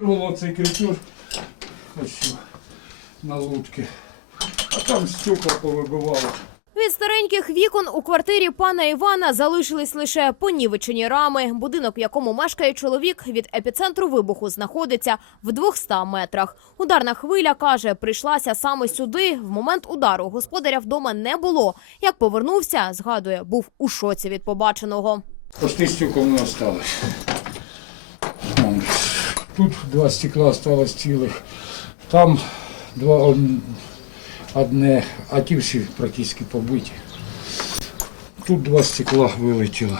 Вирвало цей кріпеж ось на лодці. А там стекла повибивало. Від стареньких вікон у квартирі пана Івана залишились лише понівечені рами. Будинок, в якому мешкає чоловік, від епіцентру вибуху знаходиться в 200 метрах. Ударна хвиля каже, прийшлася саме сюди. В момент удару господаря вдома не було. Як повернувся, згадує, був у шоці від побаченого. Почти стекол не осталось. Тут два стекла осталось цілих. Там два одне, а ті всі практично побиті. Тут два стекла вилетіло.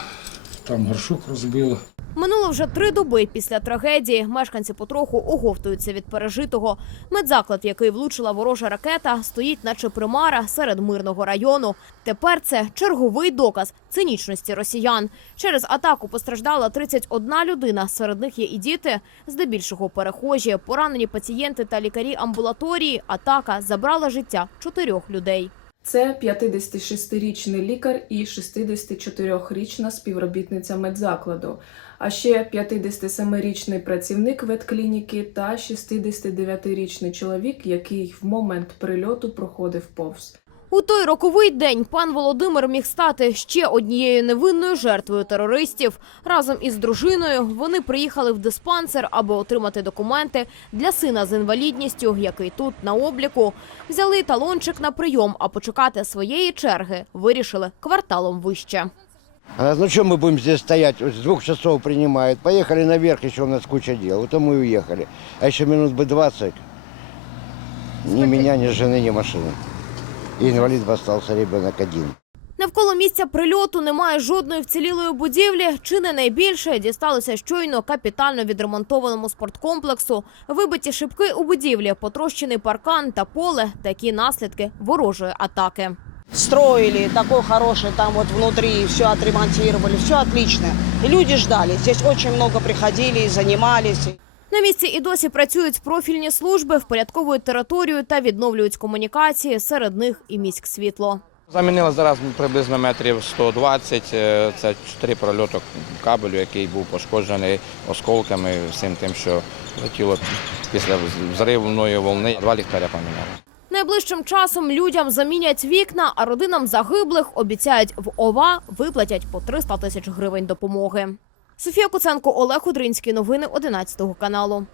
Там горшок розбило. Минуло вже три доби після трагедії. Мешканці потроху оговтуються від пережитого. Медзаклад, в який влучила ворожа ракета, стоїть наче примара серед мирного району. Тепер це черговий доказ цинічності росіян. Через атаку постраждала 31 людина. Серед них є і діти, здебільшого перехожі, поранені пацієнти та лікарі амбулаторії. Атака забрала життя чотирьох людей. Це 56-річний лікар і 64-річна співробітниця медзакладу, а ще 57-річний працівник ветклініки та 69-річний чоловік, який в момент прильоту проходив повз. У той роковий день пан Володимир міг стати ще однією невинною жертвою терористів. Разом із дружиною вони приїхали в диспансер, аби отримати документи для сина з інвалідністю, який тут на обліку. Взяли талончик на прийом, а почекати своєї черги вирішили кварталом вище. А, Ну что мы будем здесь стоять? Вот С двух часов принимают. Поехали наверх, еще у нас куча дел. Вот и мы уехали. А еще минут бы 20. Ни меня, ни жены, ни машины. Бы остался ребенок один. Навколо місця прильоту немає жодної вцілілої будівлі. Чи не найбільше дісталося щойно капітально відремонтованому спорткомплексу. Вибиті шибки у будівлі, потрощений паркан та поле такі наслідки ворожої атаки. строили, такой хороший, там вот внутри все отремонтировали, все отлично. И люди ждали. Здесь очень много приходили и занимались. На місці і досі працюють профільні служби, впорядковують територію та відновлюють комунікації. Серед них і міськсвітло. Замінили зараз приблизно метрів 120. е, Це чотири прольоти кабелю, який був пошкоджений осколками, всім тим, що летіло після взривної волни. Два ліхтаря поміняли. Найближчим часом людям замінять вікна, а родинам загиблих обіцяють в ОВА виплатять по 300 тисяч гривень допомоги. Софія Куценко, Олег Удринський. Новини 11 каналу.